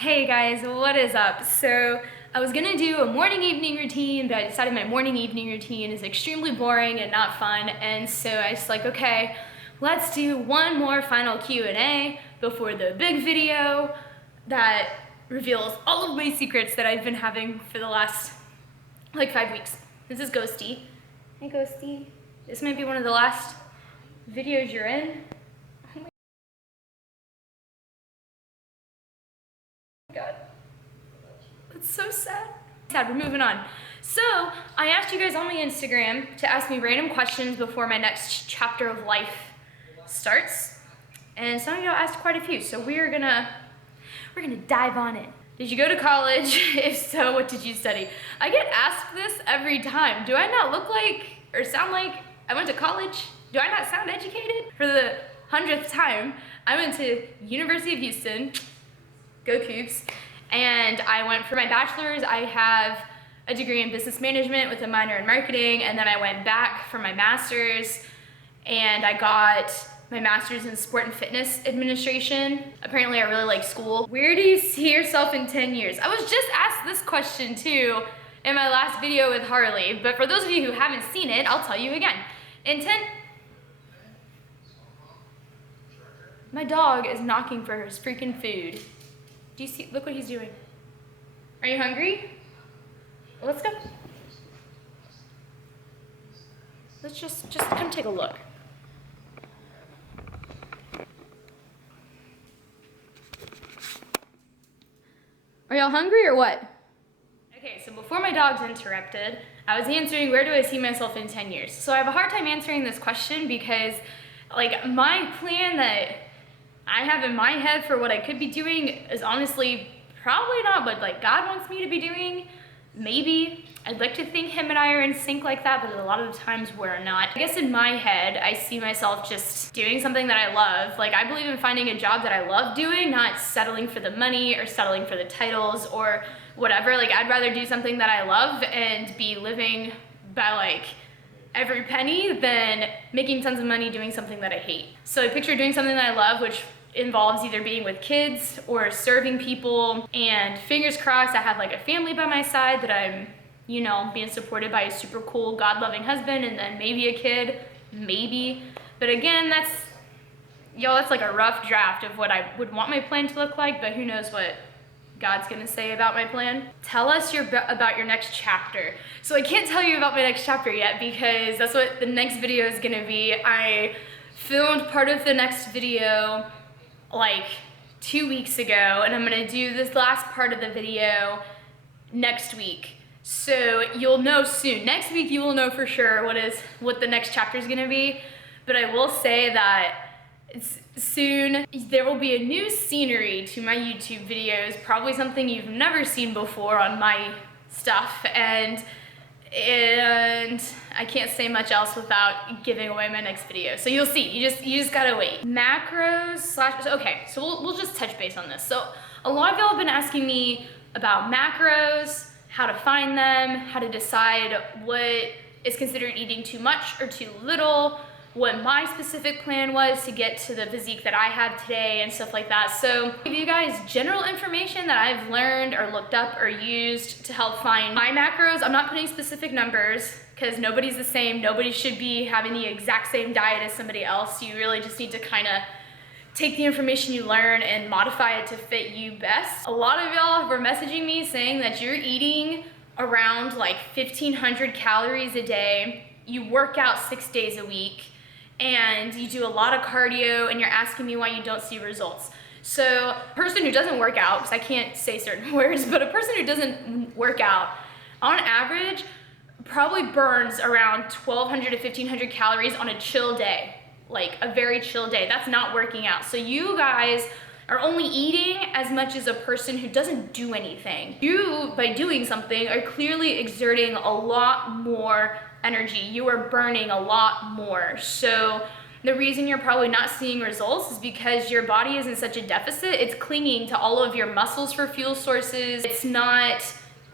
Hey guys, what is up? So I was gonna do a morning evening routine, but I decided my morning evening routine is extremely boring and not fun, and so I was like, okay, let's do one more final Q&A before the big video that reveals all of my secrets that I've been having for the last like 5 weeks. This is Ghosty. Hey Ghosty. This might be one of the last videos you're in. God, that's so sad. We're moving on. So I asked you guys on my Instagram to ask me random questions before my next chapter of life starts, and some of y'all asked quite a few. So we're gonna dive on in. Did you go to college? If so, what did you study? I get asked this every time. Do I not look like or sound like I went to college? Do I not sound educated? For the 100th time, I went to University of Houston. Go Cougs. And I went for my bachelor's. I have a degree in business management with a minor in marketing, and then I went back for my master's and I got my master's in sport and fitness administration. Apparently I really like school. Where do you see yourself in 10 years? I was just asked this question too in my last video with Harley, but for those of you who haven't seen it, I'll tell you again. My dog is knocking for his freaking food. Do you see? Look what he's doing. Are you hungry? Let's go. Let's just come take a look. Are y'all hungry or what? Okay, so before my dog's interrupted, I was answering where do I see myself in 10 years. So I have a hard time answering this question because like my plan that I have in my head for what I could be doing is honestly probably not what like God wants me to be doing. Maybe. I'd like to think him and I are in sync like that, but a lot of the times we're not. I guess in my head, I see myself just doing something that I love. Like I believe in finding a job that I love doing, not settling for the money or settling for the titles or whatever. Like I'd rather do something that I love and be living by like every penny than making tons of money doing something that I hate. So I picture doing something that I love, which involves either being with kids or serving people, and fingers crossed I have like a family by my side that I'm, you know, being supported by a super cool God-loving husband, and then maybe a kid, maybe. But again, that's like a rough draft of what I would want my plan to look like, but who knows what God's gonna say about my plan. Tell us about your next chapter. So I can't tell you about my next chapter yet because that's what the next video is gonna be. I filmed part of the next video like 2 weeks ago, and I'm gonna do this last part of the video next week. So you'll know soon. Next week you will know for sure what the next chapter is gonna be, but I will say that soon there will be a new scenery to my YouTube videos, probably something you've never seen before on my stuff, and I can't say much else without giving away my next video. So you'll see, you just gotta wait. Macros / okay, so we'll just touch base on this. So a lot of y'all have been asking me about macros, how to find them, how to decide what is considered eating too much or too little, what my specific plan was to get to the physique that I have today and stuff like that. So I'll give you guys general information that I've learned or looked up or used to help find my macros. I'm not putting specific numbers because nobody's the same. Nobody should be having the exact same diet as somebody else. You really just need to kind of take the information you learn and modify it to fit you best. A lot of y'all were messaging me saying that you're eating around like 1,500 calories a day. You work out 6 days a week, and you do a lot of cardio, and you're asking me why you don't see results. So a person who doesn't work out, because I can't say certain words, but a person who doesn't work out, on average, probably burns around 1,200 to 1,500 calories on a chill day, like a very chill day. That's not working out. So you guys are only eating as much as a person who doesn't do anything. You, by doing something, are clearly exerting a lot more energy. You are burning a lot more. So the reason you're probably not seeing results is because your body is in such a deficit. It's clinging to all of your muscles for fuel sources. It's not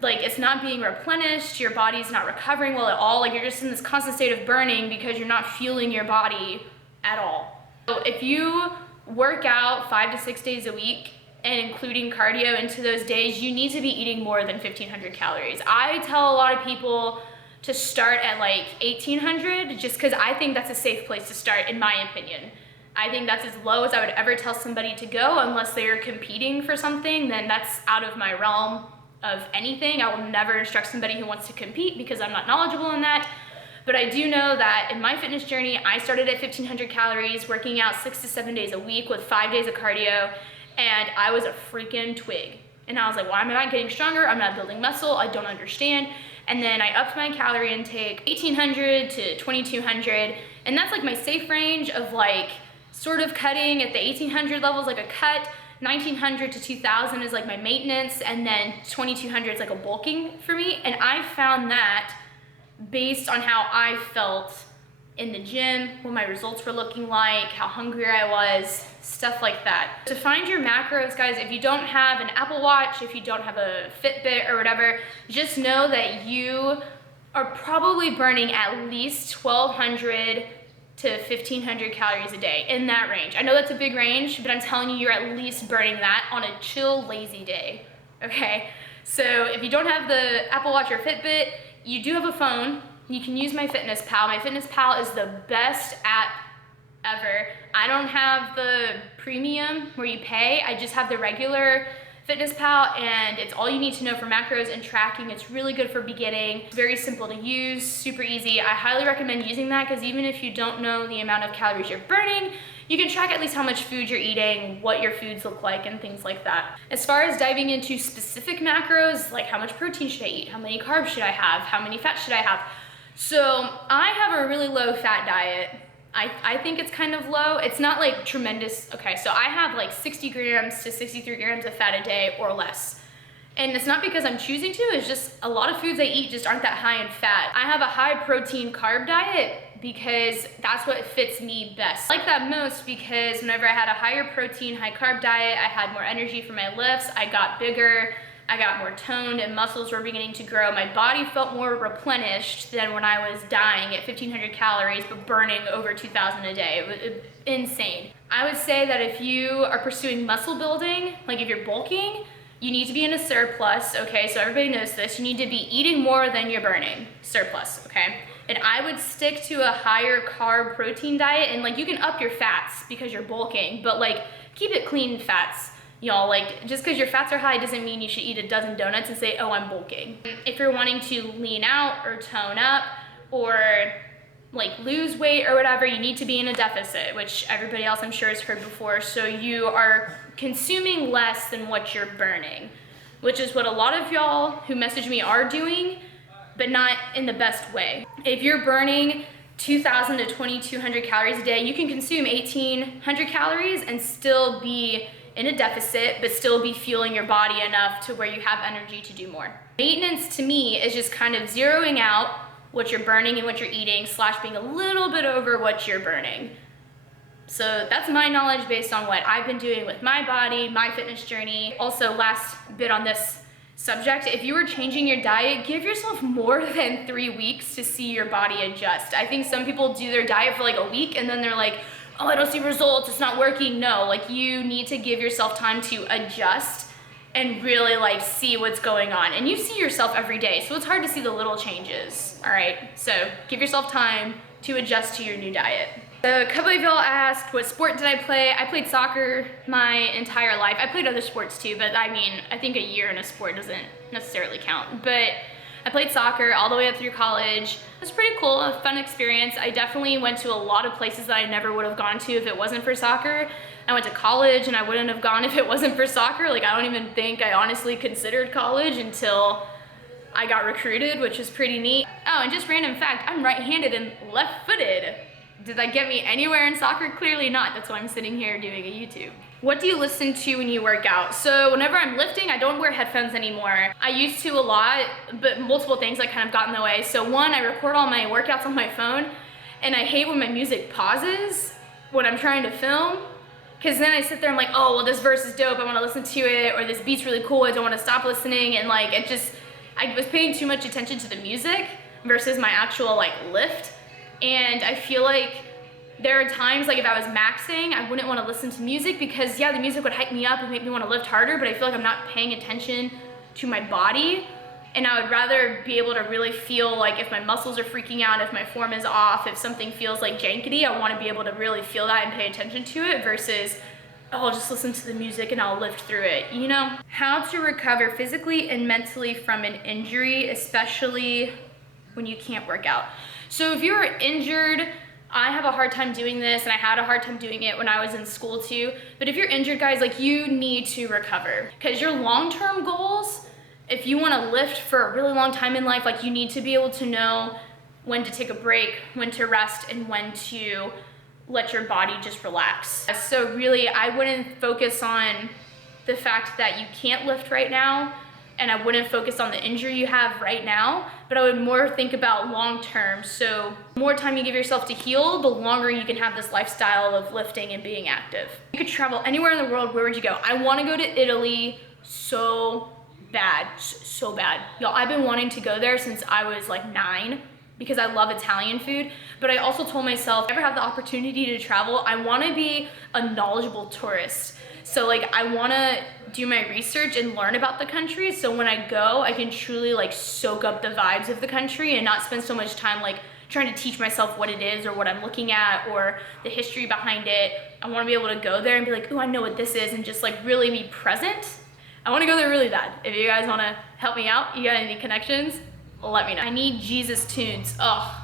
being replenished. Your body's not recovering well at all. Like you're just in this constant state of burning because you're not fueling your body at all. So if you work out 5 to 6 days a week and including cardio into those days, you need to be eating more than 1,500 calories. I tell a lot of people to start at like 1,800 just because I think that's a safe place to start, in my opinion. I think that's as low as I would ever tell somebody to go, unless they are competing for something, then that's out of my realm of anything. I will never instruct somebody who wants to compete because I'm not knowledgeable in that. But I do know that in my fitness journey, I started at 1,500 calories, working out 6 to 7 days a week with 5 days of cardio, and I was a freaking twig. And I was like, why am I not getting stronger? I'm not building muscle, I don't understand. And then I upped my calorie intake 1,800 to 2,200, and that's like my safe range of like sort of cutting at the 1,800 levels, like a cut. 1,900 to 2,000 is like my maintenance, and then 2,200 is like a bulking for me. And I found that based on how I felt in the gym, what my results were looking like, how hungry I was, stuff like that. To find your macros, guys, if you don't have an Apple Watch, if you don't have a Fitbit or whatever, just know that you are probably burning at least 1,200 to 1,500 calories a day, in that range. I know that's a big range, but I'm telling you, you're at least burning that on a chill, lazy day, okay? So if you don't have the Apple Watch or Fitbit, you do have a phone, you can use MyFitnessPal. MyFitnessPal is the best app ever. I don't have the premium where you pay, I just have the regular FitnessPal, and it's all you need to know for macros and tracking. It's really good for beginning. It's very simple to use, super easy. I highly recommend using that because even if you don't know the amount of calories you're burning, you can track at least how much food you're eating, what your foods look like, and things like that. As far as diving into specific macros, like how much protein should I eat? How many carbs should I have? How many fats should I have? So I have a really low fat diet. I think it's kind of low. It's not like tremendous. Okay, so I have like 60 grams to 63 grams of fat a day or less. And it's not because I'm choosing to, it's just a lot of foods I eat just aren't that high in fat. I have a high protein carb diet because that's what fits me best. I like that most because whenever I had a higher protein, high carb diet, I had more energy for my lifts, I got bigger, I got more toned, and muscles were beginning to grow. My body felt more replenished than when I was dying at 1,500 calories but burning over 2,000 a day. It was insane. I would say that if you are pursuing muscle building, like if you're bulking, you need to be in a surplus, okay? So everybody knows this. You need to be eating more than you're burning, surplus, okay? And I would stick to a higher carb protein diet, and like you can up your fats because you're bulking, but like keep it clean fats. Y'all, like, just because your fats are high doesn't mean you should eat a dozen donuts and say, oh, I'm bulking. If you're wanting to lean out or tone up or like lose weight or whatever, you need to be in a deficit, which everybody else I'm sure has heard before. So you are consuming less than what you're burning, which is what a lot of y'all who message me are doing, but not in the best way. If you're burning 2,000 to 2,200 calories a day, you can consume 1,800 calories and still be in a deficit, but still be fueling your body enough to where you have energy to do more. Maintenance to me is just kind of zeroing out what you're burning and what you're eating, / being a little bit over what you're burning. So that's my knowledge based on what I've been doing with my body, my fitness journey. Also, last bit on this subject, if you were changing your diet, give yourself more than 3 weeks to see your body adjust. I think some people do their diet for like a week and then they're like, oh, I don't see results, it's not working. No, like you need to give yourself time to adjust and really like see what's going on. And you see yourself every day, so it's hard to see the little changes, all right? So give yourself time to adjust to your new diet. A couple of y'all asked, what sport did I play? I played soccer my entire life. I played other sports too, but I mean, I think a year in a sport doesn't necessarily count. But I played soccer all the way up through college. It was pretty cool, a fun experience. I definitely went to a lot of places that I never would have gone to if it wasn't for soccer. I went to college and I wouldn't have gone if it wasn't for soccer. Like, I don't even think I honestly considered college until I got recruited, which was pretty neat. Oh, and just random fact, I'm right-handed and left-footed. Did that get me anywhere in soccer? Clearly not. That's why I'm sitting here doing a YouTube. What do you listen to when you work out? So whenever I'm lifting, I don't wear headphones anymore. I used to a lot, but multiple things that kind of got in the way. So one, I record all my workouts on my phone, and I hate when my music pauses when I'm trying to film, because then I sit there and I'm like, oh, well, this verse is dope, I want to listen to it, or this beat's really cool, I don't want to stop listening, and like, I was paying too much attention to the music versus my actual like lift. And I feel like There are times, like if I was maxing, I wouldn't want to listen to music because yeah, the music would hype me up and make me want to lift harder, but I feel like I'm not paying attention to my body. And I would rather be able to really feel like if my muscles are freaking out, if my form is off, if something feels like jankety, I want to be able to really feel that and pay attention to it versus, oh, I'll just listen to the music and I'll lift through it, you know? How to recover physically and mentally from an injury, especially when you can't work out. So if you're injured, I have a hard time doing this, and I had a hard time doing it when I was in school too. But if you're injured, guys, like you need to recover because your long-term goals, if you want to lift for a really long time in life, like you need to be able to know when to take a break, when to rest, and when to let your body just relax. So really, I wouldn't focus on the fact that you can't lift right now, and I wouldn't focus on the injury you have right now, but I would more think about long term. So the more time you give yourself to heal, the longer you can have this lifestyle of lifting and being active. You could travel anywhere in the world, where would you go? I want to go to Italy so bad, so bad. Y'all, I've been wanting to go there since I was like 9 because I love Italian food, but I also told myself, if I ever have the opportunity to travel, I want to be a knowledgeable tourist. So like I want to do my research and learn about the country, so when I go, I can truly like soak up the vibes of the country and not spend so much time like trying to teach myself what it is or what I'm looking at or the history behind it. I want to be able to go there and be like, oh, I know what this is, and just like really be present. I want to go there really bad. If you guys want to help me out, you got any connections, let me know. I need Jesus tunes. Ugh,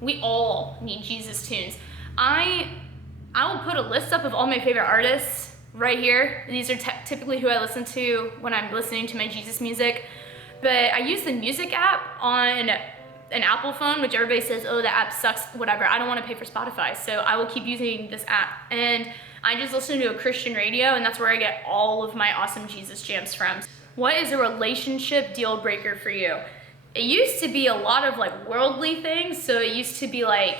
we all need Jesus tunes. I will put a list up of all my favorite artists right here. These are typically who I listen to when I'm listening to my Jesus music. But I use the music app on an Apple phone, which everybody says, oh, the app sucks, whatever. I don't want to pay for Spotify, so I will keep using this app. And I just listen to a Christian radio, and that's where I get all of my awesome Jesus jams from. What is a relationship deal breaker for you? It used to be a lot of like worldly things. So it used to be like,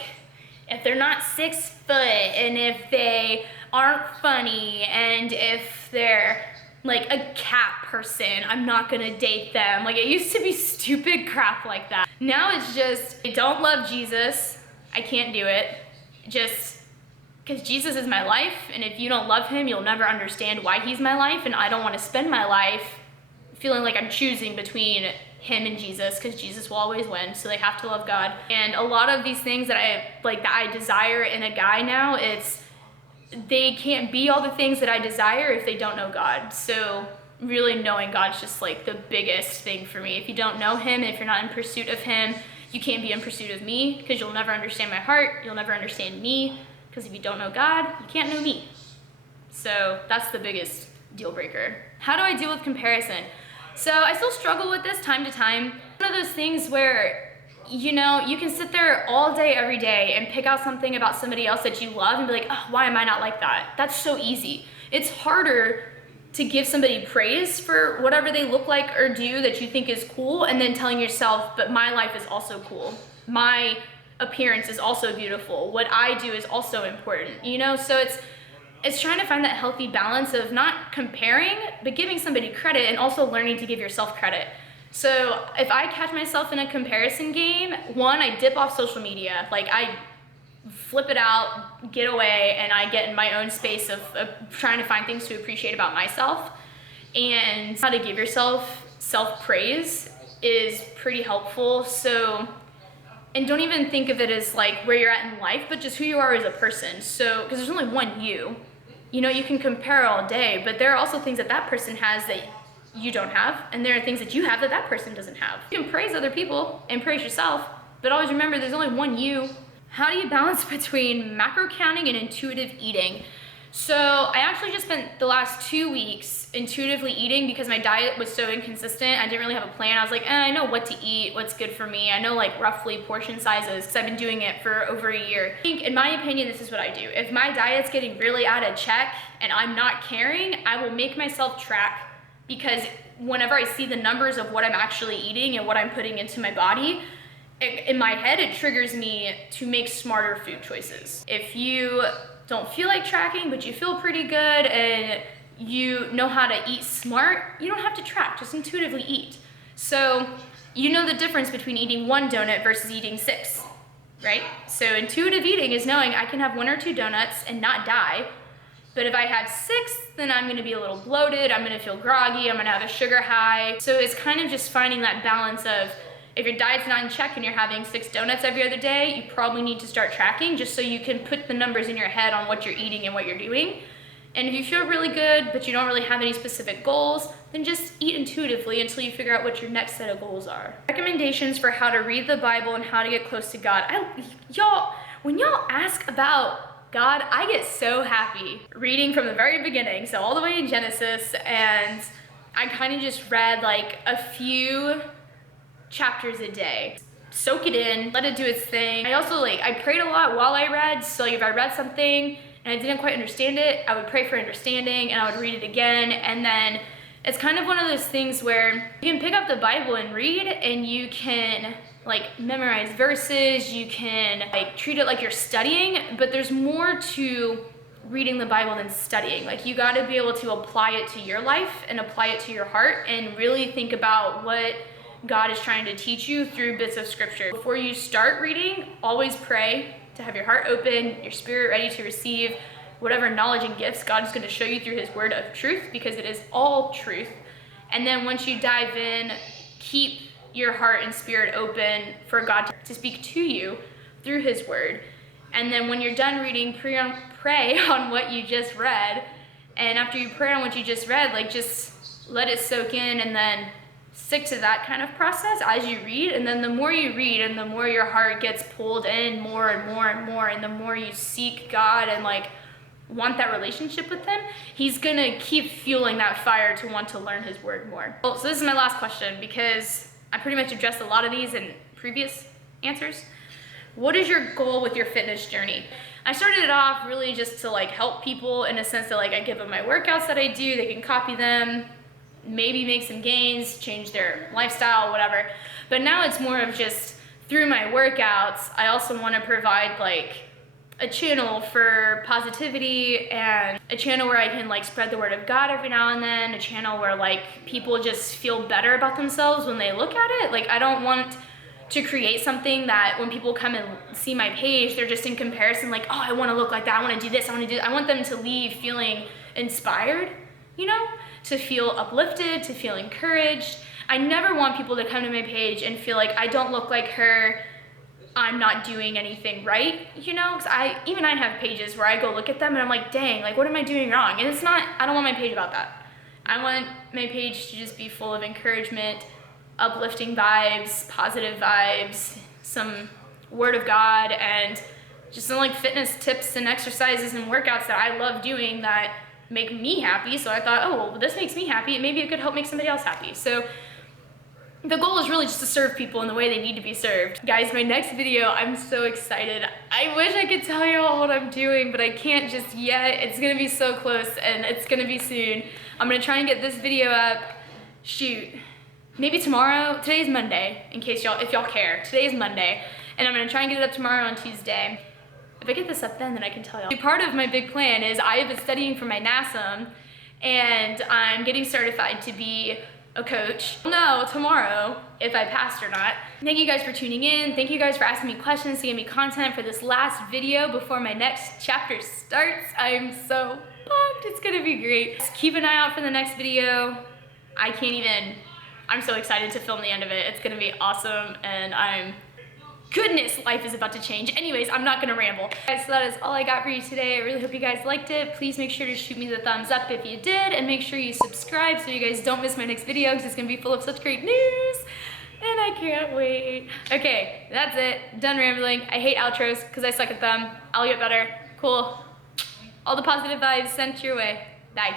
if they're not 6 foot, and if they aren't funny, and if they're like a cat person, I'm not gonna date them. Like it used to be stupid crap like that. Now it's just, I don't love Jesus, I can't do it. Just because Jesus is my life, and if you don't love him, you'll never understand why he's my life, and I don't want to spend my life feeling like I'm choosing between him and Jesus, because Jesus will always win, so they have to love God. And a lot of these things that I desire in a guy now, they can't be all the things that I desire if they don't know God. So really knowing God's just like the biggest thing for me. If you don't know him, if you're not in pursuit of him, you can't be in pursuit of me, because you'll never understand my heart, you'll never understand me, because if you don't know God, you can't know me. So that's the biggest deal breaker. How do I deal with comparison? So I still struggle with this time to time. One of those things where, you know, you can sit there all day, every day and pick out something about somebody else that you love and be like, oh, why am I not like that? That's so easy. It's harder to give somebody praise for whatever they look like or do that you think is cool, and then telling yourself, but my life is also cool. My appearance is also beautiful. What I do is also important, you know? So it's trying to find that healthy balance of not comparing, but giving somebody credit, and also learning to give yourself credit. So if I catch myself in a comparison game, one, I dip off social media. Like I flip it out, get away, and I get in my own space of trying to find things to appreciate about myself. And how to give yourself self-praise is pretty helpful. So, and don't even think of it as like where you're at in life, but just who you are as a person. So, because there's only one you. You know, you can compare all day, but there are also things that that person has that you don't have, and there are things that you have that that person doesn't have. You can praise other people and praise yourself, but always remember there's only one you. How do you balance between macro counting and intuitive eating? So I actually just spent the last 2 weeks intuitively eating because my diet was so inconsistent. I didn't really have a plan. I was like, I know what to eat, what's good for me. I know like roughly portion sizes because I've been doing it for over a year. I think, in my opinion, this is what I do. If my diet's getting really out of check and I'm not caring, I will make myself track, because whenever I see the numbers of what I'm actually eating and what I'm putting into my body, in my head, it triggers me to make smarter food choices. If you don't feel like tracking, but you feel pretty good and you know how to eat smart, you don't have to track, just intuitively eat. So you know the difference between eating 1 donut versus eating 6. right? So intuitive eating is knowing I can have 1 or 2 donuts and not die. But if I have 6, then I'm gonna be a little bloated, I'm gonna feel groggy, I'm gonna have a sugar high. So it's kind of just finding that balance of, if your diet's not in check and you're having 6 donuts every other day, you probably need to start tracking just so you can put the numbers in your head on what you're eating and what you're doing. And if you feel really good, but you don't really have any specific goals, then just eat intuitively until you figure out what your next set of goals are. Recommendations for how to read the Bible and how to get close to God. When y'all ask about God, I get so happy reading from the very beginning, so all the way in Genesis, and I kind of just read like a few chapters a day. Soak it in, let it do its thing. I also I prayed a lot while I read, so if I read something and I didn't quite understand it, I would pray for understanding and I would read it again. And then it's kind of one of those things where you can pick up the Bible and read, and you can memorize verses, you can treat it like you're studying, but there's more to reading the Bible than studying. You gotta be able to apply it to your life and apply it to your heart and really think about what God is trying to teach you through bits of scripture. Before you start reading, always pray to have your heart open, your spirit ready to receive whatever knowledge and gifts God is going to show you through his word of truth, because it is all truth. And then once you dive in, keep your heart and spirit open for God to speak to you through his word. And then when you're done reading, pray on what you just read. And after you pray on what you just read, just let it soak in, and then stick to that kind of process as you read. And then the more you read and the more your heart gets pulled in more and more and more, and the more you seek God and want that relationship with him, he's gonna keep fueling that fire to want to learn his word more. Well, so this is my last question, because I pretty much addressed a lot of these in previous answers. What is your goal with your fitness journey? I started it off really just to help people, in a sense that I give them my workouts that I do, they can copy them, maybe make some gains, change their lifestyle, whatever. But now it's more of just through my workouts, I also want to provide a channel for positivity, and a channel where I can spread the word of God every now and then, a channel where people just feel better about themselves when they look at it. I don't want to create something that when people come and see my page, they're just in comparison, oh, I want to look like that, I want to do this, I want to do that. I want them to leave feeling inspired, to feel uplifted, to feel encouraged. I never want people to come to my page and feel I don't look like her, I'm not doing anything right, because I have pages where I go look at them and I'm like, dang, what am I doing wrong? And it's not, I don't want my page about that. I want my page to just be full of encouragement, uplifting vibes, positive vibes, some word of God, and just some fitness tips and exercises and workouts that I love doing that make me happy. So I thought, oh, well, this makes me happy, and maybe it could help make somebody else happy. So the goal is really just to serve people in the way they need to be served. Guys, my next video, I'm so excited. I wish I could tell you all what I'm doing, but I can't just yet. It's gonna be so close, and it's gonna be soon. I'm gonna try and get this video up, maybe tomorrow. Today's Monday, if y'all care. Today is Monday, and I'm gonna try and get it up tomorrow on Tuesday. If I get this up then I can tell y'all. Part of my big plan is I have been studying for my NASM, and I'm getting certified to be a coach. I'll know tomorrow if I passed or not. Thank you guys for tuning in. Thank you guys for asking me questions, to give me content for this last video before my next chapter starts. I'm so pumped. It's gonna be great. Just keep an eye out for the next video. I'm so excited to film the end of it. It's gonna be awesome, and goodness, life is about to change. Anyways, I'm not gonna ramble. Guys, so that is all I got for you today. I really hope you guys liked it. Please make sure to shoot me the thumbs up if you did, and make sure you subscribe so you guys don't miss my next video, because it's gonna be full of such great news, and I can't wait. Okay, that's it. Done rambling. I hate outros because I suck at them. I'll get better. Cool. All the positive vibes sent your way. Bye.